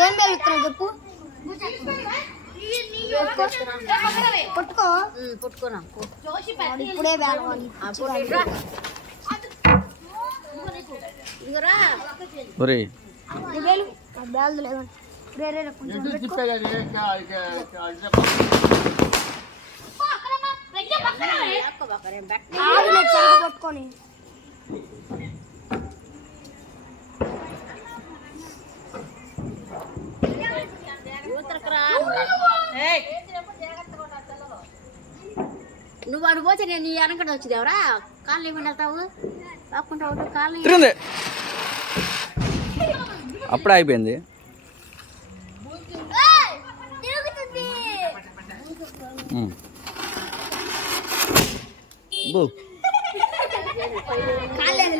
ఏం పెరుగుతున్నావు చెప్పు? పట్టుకో. పుట్టుకున్నా వాడు ఇప్పుడే రే రే చెరగ పట్టుకొని. నువ్వు అటు పోతే నేను నీ వెనకడ వచ్చిదేవరా కాళ్ళు ఏమని వెళ్తావు? లాక్కుంటావు కాళ్ళు తిరిగింది అప్పుడే అయిపోయింది. బూ. కాలేదు